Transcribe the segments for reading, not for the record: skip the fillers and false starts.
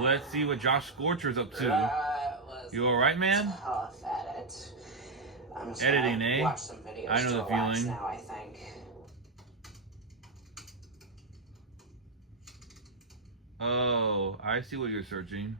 Let's see what Josh Scorcher's up to. You alright, man? Tough at it. I'm just Editing, eh? watch some videos I know to the relax feeling. now, I think. Oh, I see what you're searching.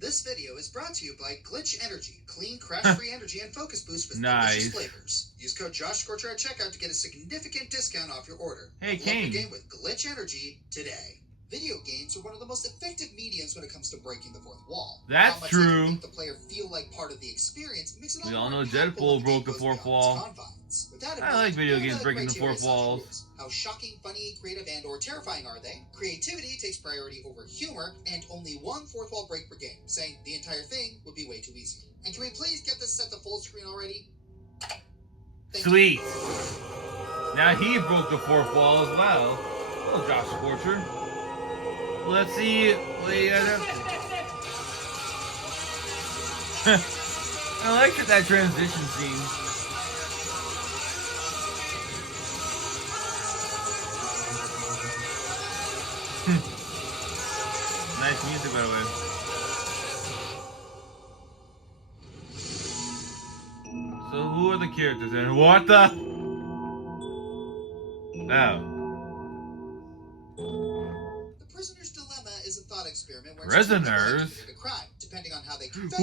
This video is brought to you by Glitch Energy, clean, crash-free energy and focus boost with delicious flavors. Use code joshscorcher at checkout to get a significant discount off your order. Hey, Level up your Kane. game with Glitch Energy today. Video games are one of the most effective mediums when it comes to breaking the fourth wall. That's How much true. They can make the player feel like part of the experience makes it We all all more know impactful Deadpool when the broke game the goes fourth beyond its wall. confines. With that in I like mind, video here are games the breaking the criteria fourth slash walls. rules. How shocking, funny, creative, and or terrifying are they? Creativity takes priority over humor, and only one fourth wall break per game, saying the entire thing would be way too easy. And can we please get this set to full screen already? Thank Sweet. you. Now he broke the fourth wall as well. Oh, Josh Scorcher. Let's see what he had up to. I like that transition scene. Nice music, by the way. So who are the characters and what the? Oh. The Prisoner's Dilemma is a thought experiment where Prisoners? two people have to commit a crime, depending on how they confess.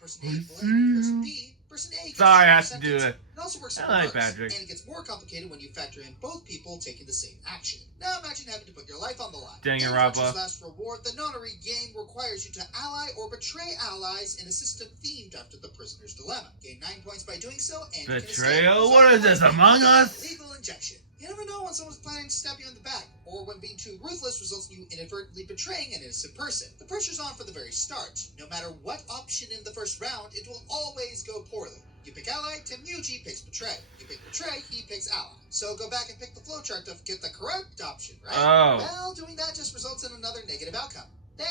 Person A blames person B. Person A gets Sorry, I a have to do sentence. it. It also works in I like reverse, Patrick. and it gets more complicated when you factor in both people taking the same action. Now imagine having to put your life on the line. Dang it, In Rappa. Punch's last reward, the nonary game requires you to ally or betray allies in a system themed after the Prisoner's Dilemma. Gain 9 points by doing so, and you can Betrayal? escape. What is this, Among Us? Lethal injection. You never know when someone's planning to stab you in the back, or when being too ruthless results in you inadvertently betraying an innocent person. The pressure's on from the very start. No matter what option in the first round, it will always go poorly. You pick ally, Tim Yuji picks betray. You pick betray, he picks ally. So go back and pick the flowchart to get the correct option, right? Oh. Well, doing that just results in another negative outcome. Then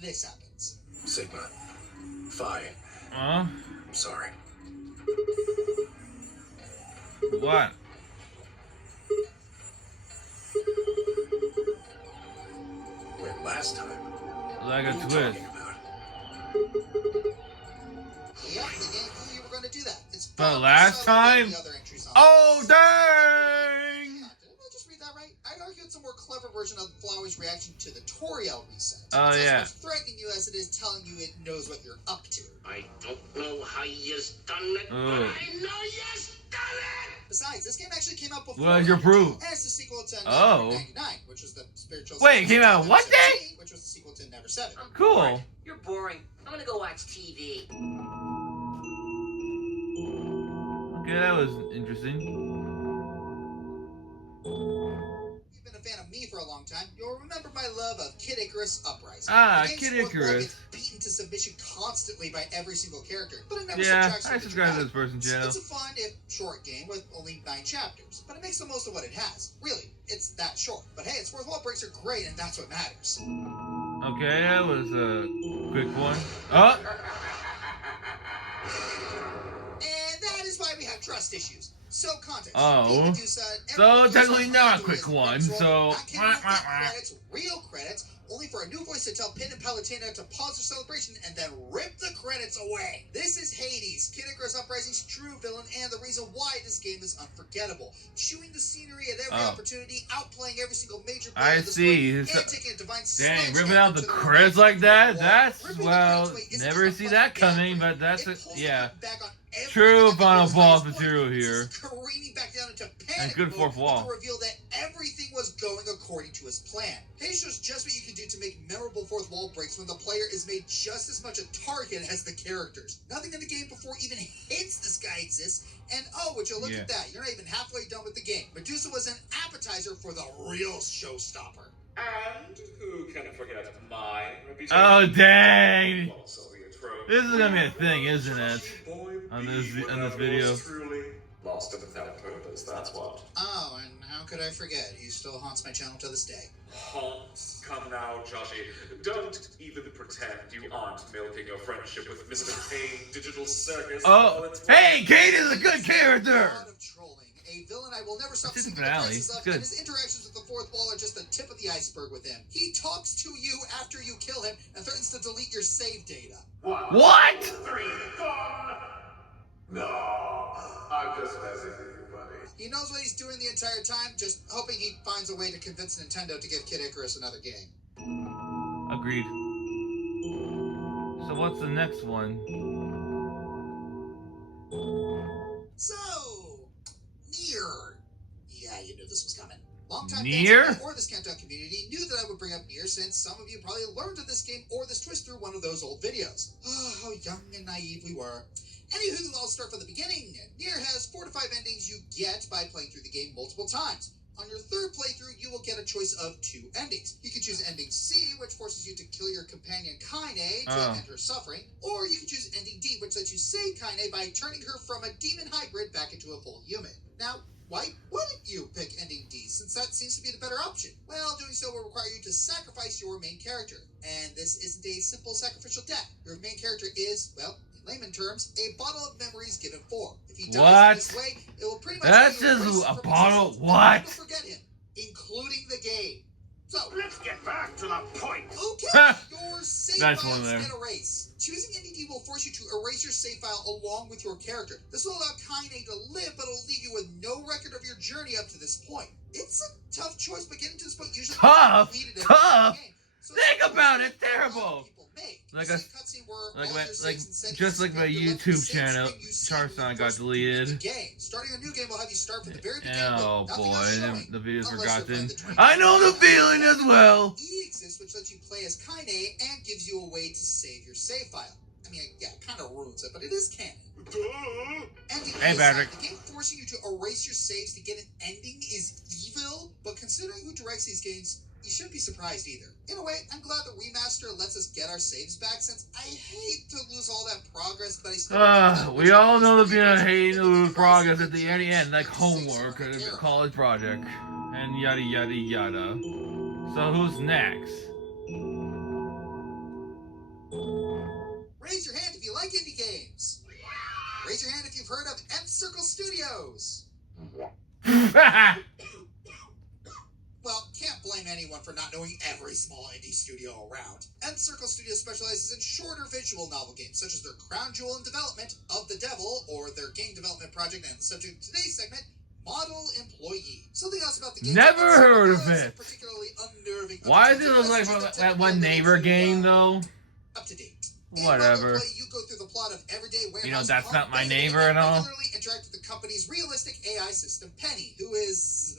this happens. Sigma. Phi. Huh? I'm sorry. What? When last time? Like a What are you twist. talking about? Yep, the game knew you were going to do that. It's But far last more subtle than time? the other entries on Oh, the dang! Did I just read that right? I'd argue it's a more clever version of Flowey's reaction to the Toriel reset. Oh, It's yeah. as much threatening you as it is telling you it knows what you're up to. I don't know how you've done it, but Ooh. I know you've done it! Besides, this game actually came out before. What is your proof? And it's the sequel to Oh. 1999, which was the spiritual. Wait, it came out sequel what to day? 17, which was the sequel to Never 7. I'm Cool. bored. You're boring. I'm gonna go watch TV. Okay, that was interesting. You've been a fan of me for a long time. You'll remember my love of Kid Icarus Uprising. Ah, The game's Kid fourth wall Icarus. gets beaten to submission constantly by every single character, but it never Yeah, subtracts from I the subscribe to dramatic this person's channel. It's a fun, if short game with only 9 chapters, but it makes the most of what it has. Really, it's that short. But hey, its fourth wall breaks are great, and that's what matters. Okay, that was a quick one. Oh! And that is why we have trust issues. So context. Oh. Medusa, So every technically voice not a actor quick is one, credits roll, so- not counting fake credits, real credits, only for a new voice to tell Pin and Palutena to pause their celebration and then rip the credits away. This is Hades, Kid Icarus Uprising's true villain, and the reason why this game is unforgettable. Chewing the scenery at every Oh. opportunity, outplaying every single major I of the see. story, So- and taking a divine Dang, sledgehammer ripping out the to credits remains like of that? the wall. That's, Ripping the well, credits away isn't never just a see fun that gag coming, break. but that's It a, pulls the yeah. curtain back on everything True that final was boss highest material point. This here. is careening back down into And panic good mode fourth with wall. the reveal that everything was going according to his plan. Hades shows just what you can do to make memorable fourth wall breaks when the player is made just as much a target as the characters. Nothing in the game before even hints this guy exists, and oh, would you look Yeah. at that, you're not even halfway done with the game. Medusa was an appetizer for the real showstopper. And who can forget my reputation? Oh, dang! Soviet trope. This is gonna be a thing, isn't it? Boy, On be this without video. yours truly, lost and without purpose, that's what. Oh, and how could I forget? He still haunts my channel to this day. Haunts. Come now, Joshy. Don't even pretend you aren't milking your friendship with Mr. Kane Digital Circus. Oh, hey, Kate is a good A character! lot of trolling, a villain I will never stop It's in singing the the finale. praises It's of, good. and his interactions with the fourth wall are just the tip of the iceberg with him. He talks to you after you kill him and threatens to delete your save data. What? 3, gone! No, I'm just messing with you, buddy. He knows what he's doing the entire time, just hoping he finds a way to convince Nintendo to give Kid Icarus another game. Agreed. So what's the next one? So, Nier. Yeah, you knew this was coming. Longtime Nier? fans of me or this Countdown community knew that I would bring up Nier, since some of you probably learned of this game or this twist through one of those old videos. Oh, how young and naive we were. Anywho, I'll start from the beginning. Nier has 4 to 5 endings you get by playing through the game multiple times. On your third playthrough, you will get a choice of 2 endings. You can choose ending C, which forces you to kill your companion Kaine to end her suffering, or you can choose ending D, which lets you save Kaine by turning her from a demon hybrid back into a full human. Now, why wouldn't you pick ending D, since that seems to be the better option? Well, doing so will require you to sacrifice your main character, and this isn't a simple sacrificial death. Your main character is, well, in layman terms, a bottle of memories given 4. If he dies this way, it will pretty much That's be erased just a from bottle. existence, and What? you'll forget him, including the game. So, Let's get back to the point. okay, your save Nice files one there. get erased. Choosing NDD will force you to erase your save file along with your character. This will allow Kaine to live, but it'll leave you with no record of your journey up to this point. It's a tough choice, but getting to this point usually Tough? completed in Tough? the game. So Think it's about something it, that a lot of terrible. people make. Like You a- see a cutscene where Like all my, your saves like, and settings just like my disappear, you're left with the YouTube same channel, screen you see when you Charson got first beat deleted. the game. Starting a new game will have you start from the very beginning with Oh nothing boy, else showing, the video's unless you're playing forgotten. the 20 I know the feeling as well. E exists, which lets you play as Kaine and gives you a way to save your save file. I mean, yeah, it kind of ruins it, but it is canon. And the Hey, Patrick. the game forcing you to erase your saves to get an ending is evil, but considering who directs these games, you shouldn't be surprised either. In a way, I'm glad the remaster lets us get our saves back, since I hate to lose all that progress, but I still... We all know the feeling of hating to lose progress at the end, like homework or a college project, and yada yada yada. So who's next? Raise your hand if you like indie games. Raise your hand if you've heard of Nth Circle Studios. Well, can't blame anyone for not knowing every small indie studio around. Nth Circle Studios specializes in shorter visual novel games, such as their crown jewel in development, Of the Devil, or their game development project and the subject of today's segment, Model Employee. Something else about the game. Never heard of it. Particularly unnerving. Why does it look like from that one neighbor game though? Up to date. Whatever. In Model Employee, you go through the plot of everyday warehouse. You know, that's not my Bailey neighbor and at all. regularly interact with the company's realistic AI system, Penny, who is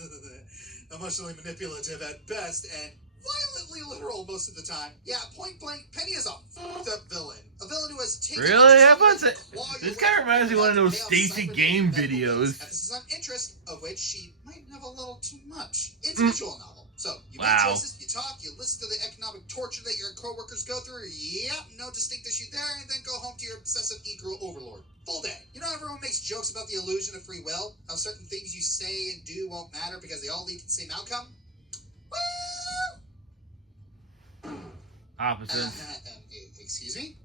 emotionally manipulative at best and violently literal most of the time. Yeah, point blank, Penny is a fucked up villain. A villain who has taken... Really? This guy reminds me of one of those Stacy Game videos. Emphasis on interest, of which she might have a little too much. It's a visual novel. So, you make Wow. choices, you talk, you listen to the economic torture that your coworkers go through. Yep, no distinct issue there, and then go home to your obsessive e-girl overlord. Full day. You know, everyone makes jokes about the illusion of free will, how certain things you say and do won't matter because they all lead to the same outcome? Well... Opposite. Excuse me?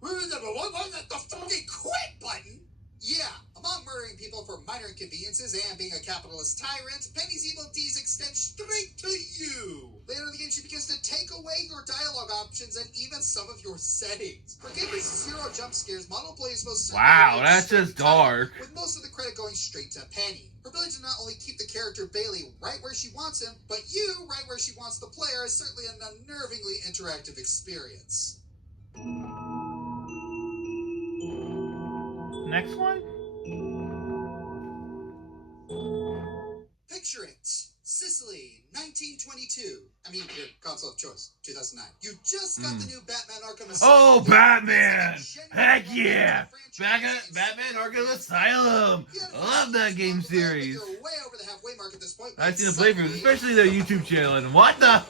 What, the fucking quit button? Yeah, among murdering people for minor inconveniences and being a capitalist tyrant, Penny's evil deeds extend straight to you. Later in the game, she begins to take away your dialogue options and even some of your settings. For gamers zero jump scares, Model Employee is most certainly Wow, a that's straight just cut, dark. with most of the credit going straight to Penny. Her ability to not only keep the character Bailey right where she wants him, but you right where she wants the player is certainly an unnervingly interactive experience. Next one? Picture it. Sicily, 1922. I mean, your console of choice, 2009. You just got the new Batman Arkham Asylum. Oh, Batman! Heck yeah! Batman Arkham Asylum! I love that game series. You're way over the halfway mark at this point. I've seen the playthroughs, especially their YouTube channel, and what the?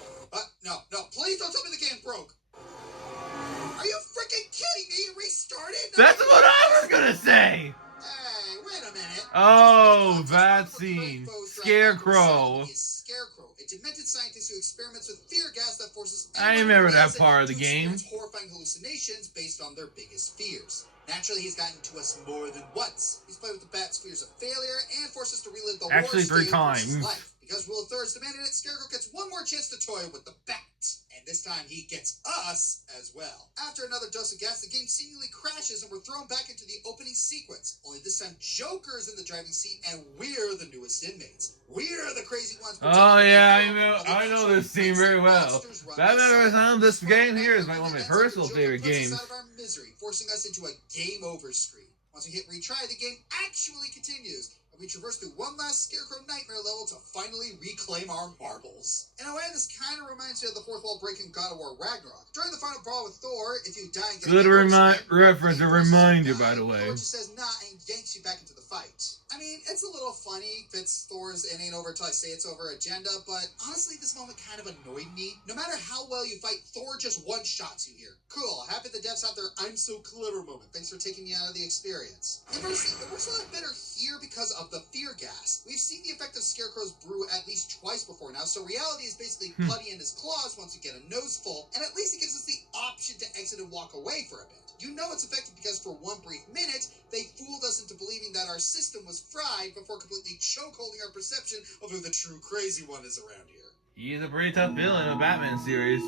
No, please don't tell me the game broke. Are you freaking kidding me? It restarted? That's what I was gonna say! Hey, wait a minute. Oh, that scene. Scarecrow. Scarecrow, a demented scientist who experiments with fear gas that forces... I remember that part of the game. Horrifying hallucinations based on their biggest fears. Naturally, he's gotten to us more than once. He's played with the Bat's fears of failure and forced us to relive the Actually, war 3 times. life. Because Rule of Thirds demanded it, Scarecrow gets one more chance to toy with the Bat. And this time he gets us as well. After another dose of gas, the game seemingly crashes and we're thrown back into the opening sequence. Only this time Joker's in the driving seat and we're the newest inmates. We're the crazy ones. Oh yeah, I know this scene very well. This game here is one of my personal favorite games. Out of our misery, forcing us into a game over screen. Once we hit retry, the game actually continues. And we traverse through one last Scarecrow nightmare level to finally reclaim our marbles. In a way, this kind of reminds me of the fourth wall break in God of War Ragnarok. During the final brawl with Thor, if you die and get Good reference, a reminder, by the way. Thor just says nah and yanks you back into the fight. I mean, it's a little funny, fits Thor's "it ain't over till I say it's over" agenda, but honestly, this moment kind of annoyed me. No matter how well you fight, Thor just one-shots you here. Cool, happy the devs out there "I'm so clever" moment. Thanks for taking me out of the experience. Inversely, it works a lot better here because of the fear gas. We've seen the effect of Scarecrow's brew at least twice before now, so reality is basically bloody in his claws once you get a nose full, and at least it gives us the option to exit and walk away for a bit. You know it's effective because for one brief minute, they fooled us into believing that our system was fried before completely chokeholding our perception of who the true crazy one is around here. He's a pretty tough villain in a Batman series.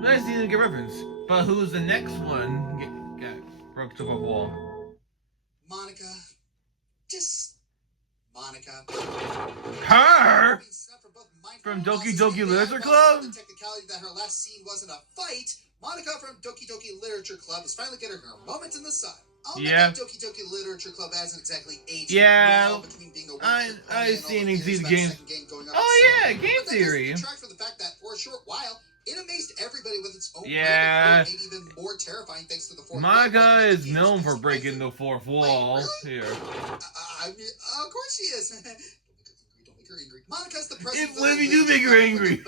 Nice to get reference. But who's the next one? Broke the fourth wall. Monica. Just Monica. Her? From Doki Doki Literature Club? The technicality that her last scene wasn't a fight, Monica from Doki Doki Literature Club is finally getting her moment in the sun. I'll admit that Doki Doki Literature Club hasn't exactly aged well between being a I've seen the game. Game going on game theory. But that doesn't detract from the fact that for a short while, it amazed everybody with its own maybe even more terrifying thanks to the fourth wall. Monica is known for breaking the fourth wall. Really? Here. I mean, of course she is. Don't make her angry. Monica's the president. What if you do make her angry?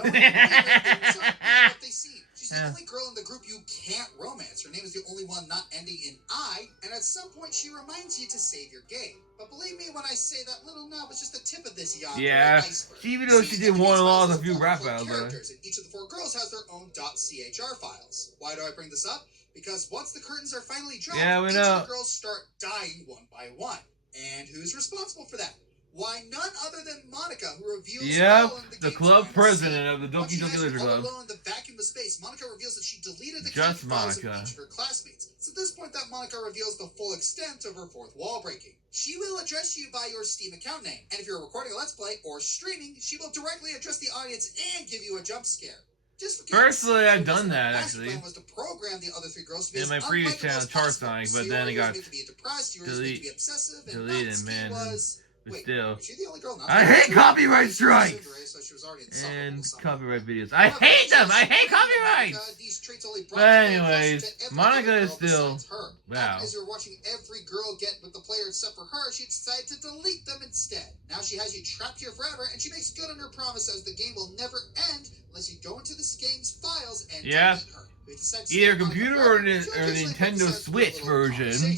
She's the only girl in the group you can't romance. Her name is the only one not ending in I, and at some point she reminds you to save your game. But believe me when I say that little nub is just the tip of this yonder iceberg. Even though she did one lost a few rap battles. And each of the 4 girls has their own .chr files. Why do I bring this up? Because once the curtains are finally dropped, each of the girls start dying one by one. And who's responsible for that? Why, none other than Monica, who reveals the club president of the Doki Doki Literature Club. Alone in the vacuum of space, Monica reveals that she deleted the Just files of Monica. each of her classmates. It's at this point that Monica reveals the full extent of her fourth wall breaking. She will address you by your Steam account name, and if you're recording a Let's Play or streaming, she will directly address the audience and give you a jump scare. Just for Personally, I've done that actually. plan was to program the other 3 girls to be in my previous channel, Charsonic, but then it got deleted, man. But still, I hate copyright strikes and copyright videos. I hate them. I hate copyrights. But anyways, Monica is still wow. As you're watching every girl get with the player except for her, she decided to delete them instead. Now she has you trapped here forever, and she makes good on her promise as the game will never end unless you go into this game's files and delete her. Either computer or the Nintendo Switch version.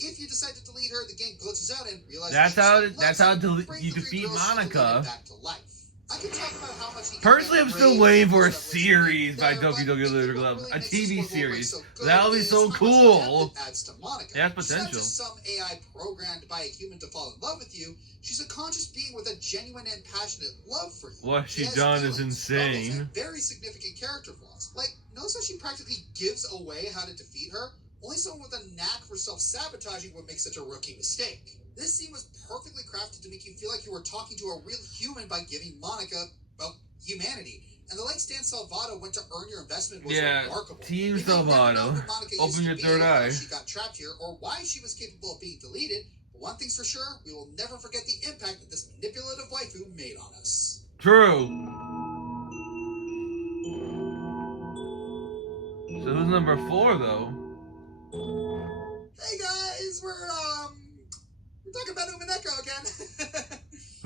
If you decide to delete her, the game glitches out and realizes that's how you defeat Monica. Back to life. I can talk about how much Personally, I'm still waiting for a series by Doki Doki Literature Club, a TV series. That would be so cool. It has potential. She's not just some AI programmed by a human to fall in love with you. She's a conscious being with a genuine and passionate love for you. What she's done is insane. Very significant character flaws. Like, notice how she practically gives away how to defeat her? Only someone with a knack for self-sabotaging would make such a rookie mistake. This scene was perfectly crafted to make you feel like you were talking to a real human by giving Monica, well, humanity. And the lengths Dan Salvato went to earn your investment was remarkable. Team Salvato, open your third eye. She got trapped here, or why she was capable of being deleted. But one thing's for sure, we will never forget the impact that this manipulative waifu made on us. True. So who's number 4 though? Hey guys, we're talking about Umineko again.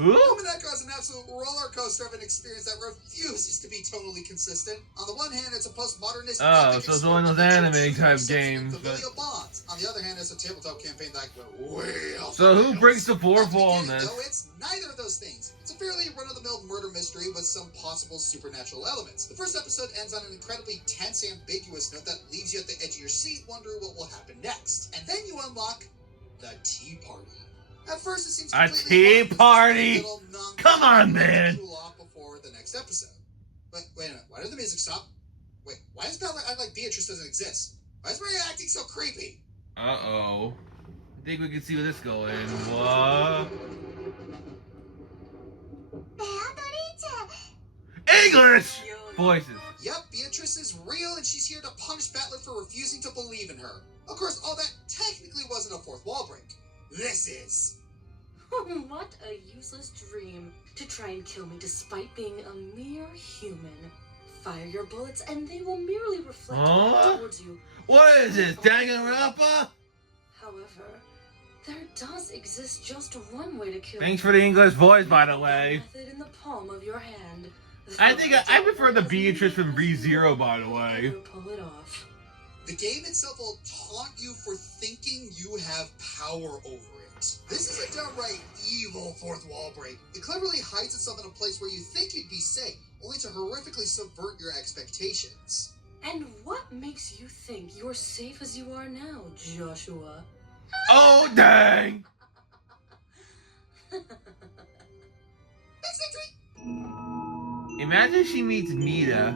Who? Deternico is an absolute roller coaster of an experience that refuses to be tonally consistent. On the one hand, it's a postmodernist. Oh, so it's one of those anime type games. But... bonds. On the other hand, it's a tabletop campaign that went way off. So who brings the fourth wall in this? No, it's neither of those things. It's a fairly run-of-the-mill murder mystery with some possible supernatural elements. The first episode ends on an incredibly tense, ambiguous note that leaves you at the edge of your seat, wondering what will happen next. And then you unlock the tea party. At first, it seems a tea party. Come on, man. Cool off before the next episode. Wait a minute. Why did the music stop? Wait, why does Bella act like Beatrice doesn't exist? Why is Maria acting so creepy? Uh-oh. I think we can see where this is going. What? English voices. Yep, Beatrice is real and she's here to punish Battler for refusing to believe in her. Of course, all that technically wasn't a fourth wall break. This is. What a useless dream. To try and kill me despite being a mere human. Fire your bullets and they will merely reflect back towards you. What is this, Danganronpa? However, there does exist just one way to kill. Thanks for the English voice, by the way. Method in the palm of your hand. I think I prefer the Beatrice from ReZero, by the way. Pull it off. The game itself will taunt you for thinking you have power over it. This is a downright evil fourth wall break. It cleverly hides itself in a place where you think you'd be safe, only to horrifically subvert your expectations. And what makes you think you're safe as you are now, Joshua? Oh, dang! Next entry! Imagine she meets Nita.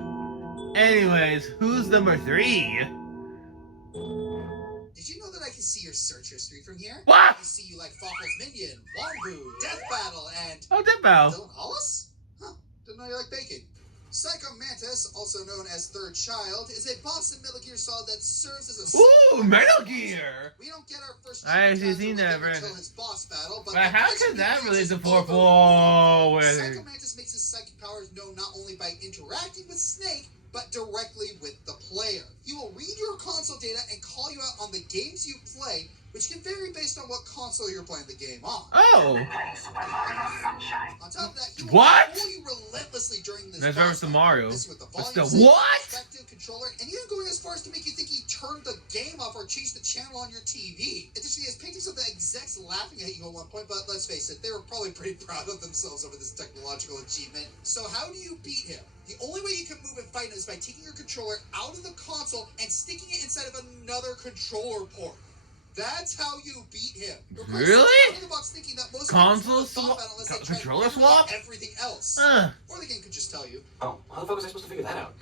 Anyways, who's number 3? Did you know that I can see your search history from here? What? I can see you like Fawful's Minion, Wombu, Death Battle, and... Oh, Death Battle. Dylan Hollis? Huh, didn't know you like bacon. Psycho Mantis, also known as Third Child, is a boss in Metal Gear Solid that serves as a... Ooh, Metal Gear! We don't get our first... I actually seen that, until his boss battle, but how can that relate to fourth wall with Psycho Mantis makes his psychic powers known not only by interacting with Snake, but directly with the player. He will read your console data and call you out on the games you play, which can vary based on what console you're playing the game on. Oh! On top of that, he will What? control you relentlessly during this That's boss versus fight, Mario. messing with the But volume still, setting, what? perspective, controller, and even going as far as to make you think he turned the game off or changed the channel on your TV. Additionally, he has paintings of the execs laughing at you at one point, but let's face it, they were probably pretty proud of themselves over this technological achievement. So how do you beat him? The only way you can move and fight him is by taking your controller out of the console and sticking it inside of another controller port. That's how you beat him. Really? Out of the box thinking that most Console people swap? thought about it unless they tried Controller to figure out swap? everything else. Or the game could just tell you. Oh, how the fuck was I supposed to figure that out?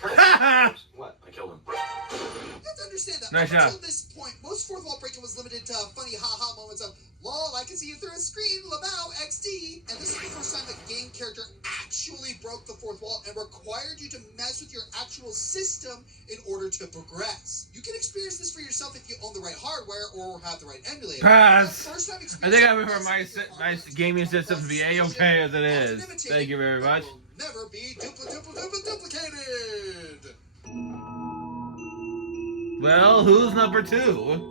What? I killed him. You have to understand that Nice up job. until this point, most fourth wall breaking was limited to funny ha-ha moments of, lol, I can see you through a screen, Lamau, XD. And this is the first time a game character actually broke the fourth wall and required you to mess with your actual system in order to progress. You can experience this for yourself if you own the right hardware or have the right emulator. Pass. First time I think I prefer my gaming system to be A-okay as it is. Thank you very much. Will never be duplicated. Well, who's number 2?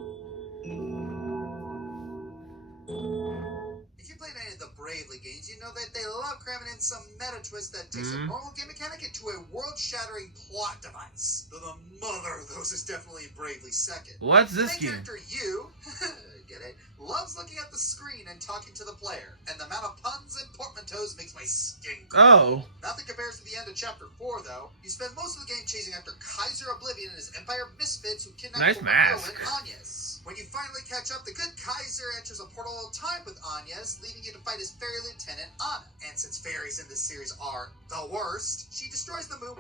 If you played any of the Bravely games, you know that they love cramming in some meta twist that takes a normal game mechanic into a world-shattering plot device. Though the mother of those is definitely Bravely second. What's this Main game? character you, get it, loves looking at the screen and talking to the player, and the amount of puns and portmanteaus makes my skin crawl. Oh. Nothing compares to the end of Chapter 4, though. You spend most of the game chasing after Kaiser Oblivion and his Empire of Misfits who kidnap Nice former mask. heroine Agnes. When you finally catch up, the good Kaiser enters a portal of time with Agnes, leaving you to fight his fairy lieutenant, Anna. And since fairies in this series are the worst, she destroys the moon,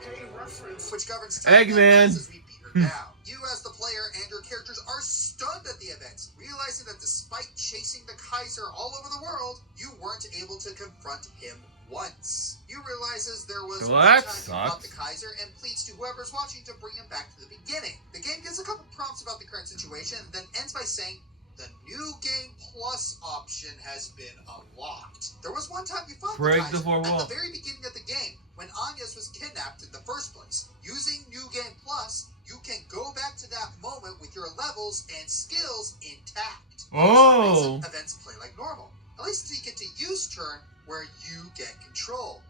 which governs time Eggman. as we beat her down. You, as the player, and your characters are stunned at the events, realizing that despite chasing the Kaiser all over the world, you weren't able to confront him once. You realizes there was Well, one that time you fought sucks. the Kaiser and pleads to whoever's watching to bring him back to the beginning. The game gives a couple prompts about the current situation and then ends by saying, the new game plus option has been unlocked. There was one time you fought Break the the Kaiser fourth at wall. the very beginning of the game when Agnes was kidnapped in the first place. Using New Game Plus, you can go back to that moment with your levels and skills intact. Oh. Events play like normal. At least until you get to use turn, where you get control.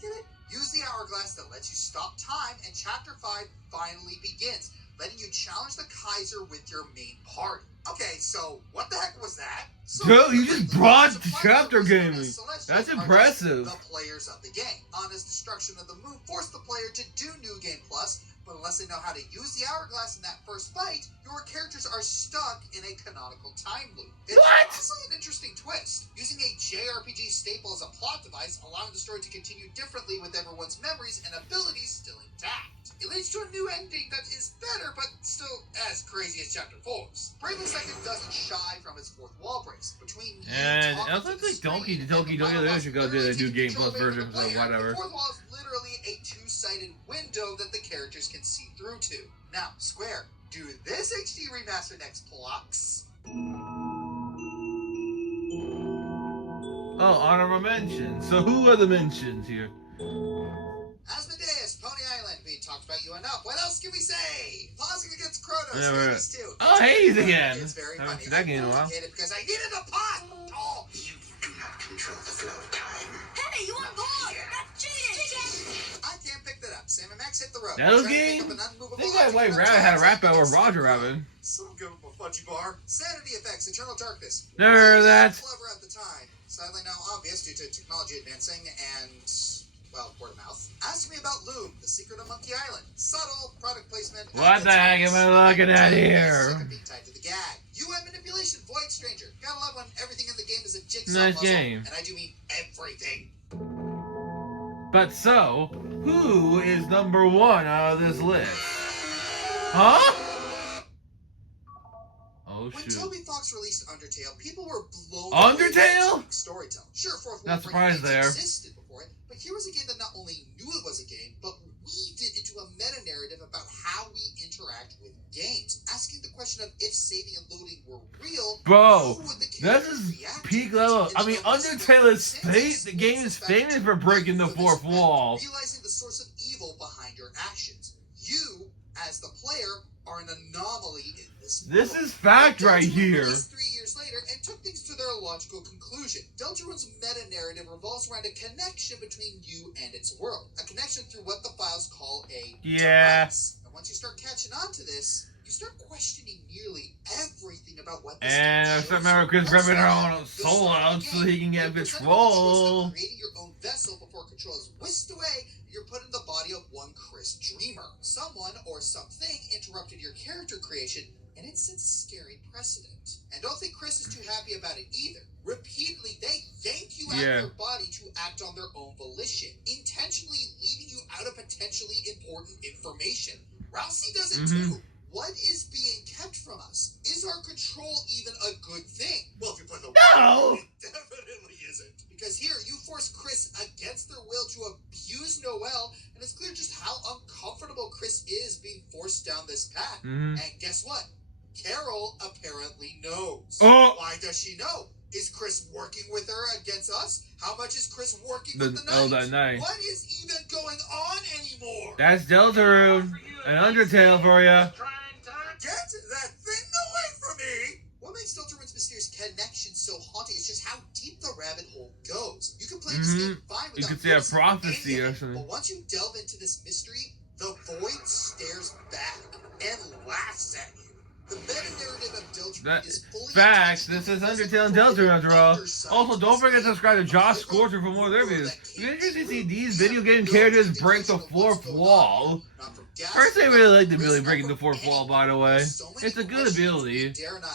Get it? Use the hourglass that lets you stop time, and Chapter 5 finally begins, letting you challenge the Kaiser with your main party. Okay, so what the heck was that? So Dude, you just brought chapter gaming. Celestials That's are impressive. just the players of the game. Anna's destruction of the moon forced the player to do New Game Plus, but unless they know how to use the hourglass in that first fight, your characters are stuck in a canonical time loop. It's What? honestly an interesting twist, using a JRPG staple as a plot device, allowing the story to continue differently with everyone's memories and abilities still intact. It leads to a new ending that is better, but still as crazy as Chapter 4's. Bravely Second doesn't shy from its fourth wall breaks. Between you And talking it was to like the screen Donkey and the final they should go do literally the New taking Game Plus control over version the or player, whatever. The fourth wall is literally a two-sided window that the characters can see through to. Now, Square, do this HD remaster next, Plux. Oh, honorable mention. So who are the mentions here? Asmodeus, Pony Island, we talked about you enough. What else can we say? Pausing against Kronos, Never- Hades too. Oh, Hades again. It's very Haven't funny. seen that game in a while. I did it because I needed a pot. Oh. You do not control the flow of time. Hey, you want pause? That's cheating! I can't pick that up. Sam and Max hit the road. That was Trying to pick game? up an unmovable I think that object White from Rabbit had a outside. rap battle with Roger Rabbit. So good with a fudgy bar. Sanity effects, Eternal Darkness. Never that. Clever at the time. Sadly now obvious due to technology advancing and, well, word of mouth. Ask me about Loom, the secret of Monkey Island. Subtle product placement. What the heck am I looking at here? Being tied to the gag. UI manipulation, Void Stranger. Gotta love when everything in the game is a jigsaw Nice puzzle. game. And I do mean everything. But so, who is number one out of this list? Huh? Oh When shoot. Toby Fox released Undertale, people were blown Undertale? away by its storytelling. Sure, fourth Not wall surprised breaking there. games existed before it, but here was a game that not only knew it was a game, but weaved it into a meta-narrative about how we interact with games, asking the question of if saving and loading were real. Bro, how would the this character is react peak to it? level. In I mean, the most Undertale is sense, the game is it's about famous for breaking the this fourth fact, wall. realizing the source of evil behind your actions. You, as the player, are an anomaly in this This world. is fact right Deltarune here. released 3 years later and took things to their logical conclusion. Deltarune's meta-narrative revolves around a connection between you and its world. A connection through what the files call a Yeah. device. And once you start catching on to this, you start questioning nearly everything about what this And I game still shows remember Chris you. ripping her own soul out so he can get control. Creating your own vessel before control is whisked away, you're put in the body of one Chris Dreamer. Someone or something interrupted your character creation, and it sets a scary precedent. And don't think Chris is too happy about it either. Repeatedly, they yank you out Yeah. of your body to act on their own volition, intentionally leaving you out of potentially important information. Rousey does it too. What is being kept from us? Is our control even a good thing? Well, if you put the No! it definitely isn't. Because here, you force Chris against their will to abuse Noelle, and it's clear just how uncomfortable Chris is being forced down this path. Mhm. And guess what? Carol apparently knows. Oh! Why does she know? Is Chris working with her against us? How much is Chris working The with the Elder Knight? Knight. What is even going on anymore? That's Deltarune and Undertale for ya. Get that thing away from me! What makes Deltarune's mysterious connection so haunting is just how deep the rabbit hole goes. You can play this game fine without You could see a noticing prophecy any of or it, something. But once you delve into this mystery, the void stares back and laughs at you. The meta-narrative of Deltarune That is fully facts. intentional This is because Undertale and of the Deltarune after all. underside Also, don't forget to this subscribe to game. Josh Scorcher for more of their videos. It's interesting to see these video game characters break the fourth wall. Personally, I really like the ability of breaking the fourth wall, by the way. It's a good ability.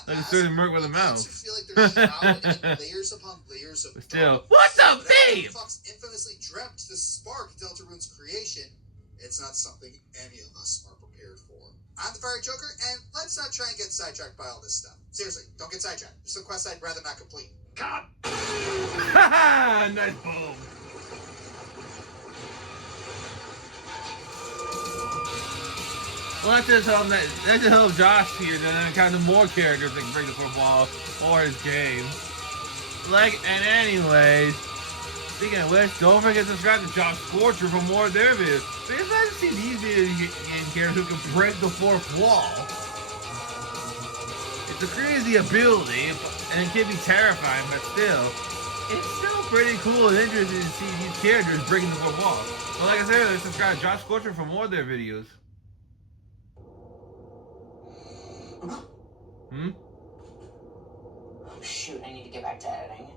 Like a certain Merc with a mouse. But Still, what's up, babe? Fox infamously dreamt to spark Deltarune's creation. It's not something any of us are prepared for. I'm the Fiery Joker, and let's not try and get sidetracked by all this stuff. Seriously, don't get sidetracked. There's some quests I'd rather not complete. Haha, nice boom. Well, that's just help Josh here, then kind of more characters that can break the fourth wall or his game. And anyways, speaking of which, don't forget to subscribe to Josh Scorcher for more of their videos. Because I see these video game characters who can break the fourth wall. It's a crazy ability, and it can be terrifying, but still. it's still pretty cool and interesting to see these characters breaking the fourth wall. But like I said earlier, subscribe to Josh Scorcher for more of their videos. Oh shoot, I need to get back to editing.